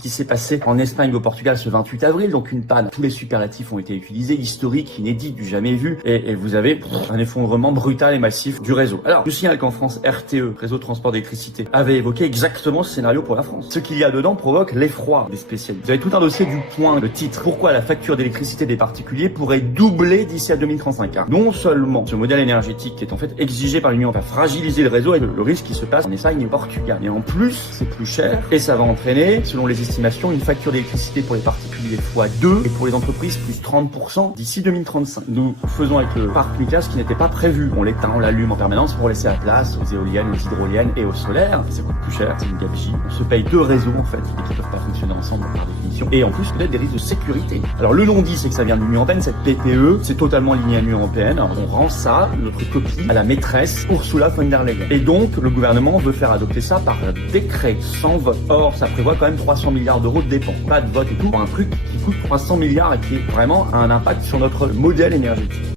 qui s'est passé en Espagne, au Portugal, ce 28 avril, donc une panne. Tous les superlatifs ont été utilisés, historique, inédit, du jamais vu, et vous avez un effondrement brutal et massif du réseau. Alors, je signale qu'en France, RTE, Réseau de Transport d'Électricité, avait évoqué exactement ce scénario pour la France. Ce qu'il y a dedans provoque l'effroi des spécialistes. Vous avez tout un dossier du Point, le titre. Pourquoi la facture d'électricité des particuliers pourrait doubler d'ici à 2035. Non seulement ce modèle énergétique qui est en fait exigé par l'Union va fragiliser le réseau et le risque qui se passe en Espagne et au Portugal. Mais en plus, c'est plus cher et ça va entraîner, selon les estimations, une facture d'électricité pour les particuliers x2 et pour les entreprises plus 30% d'ici 2035. Nous faisons avec le parc nucléaire ce qui n'était pas prévu. On l'éteint, on l'allume en permanence pour laisser la place aux éoliennes, aux hydroliennes et au solaire. Ça coûte plus cher, c'est une gabegie. On se paye deux réseaux en fait et qui peuvent pas fonctionner ensemble par définition. Et en plus peut-être des risques de sécurité. Alors le non-dit c'est que ça vient de l'Union européenne, cette PPE, c'est totalement lié à l'Union européenne. Alors, on rend ça, notre copie, à la maîtresse Ursula von der Leyen. Et donc le gouvernement veut faire adopter ça par décret, sans vote. Or ça prévoit quand même 300 milliards d'euros de dépenses. Pas de vote et tout, pour un truc qui coûte 300 milliards et qui est vraiment un impact sur notre modèle énergétique.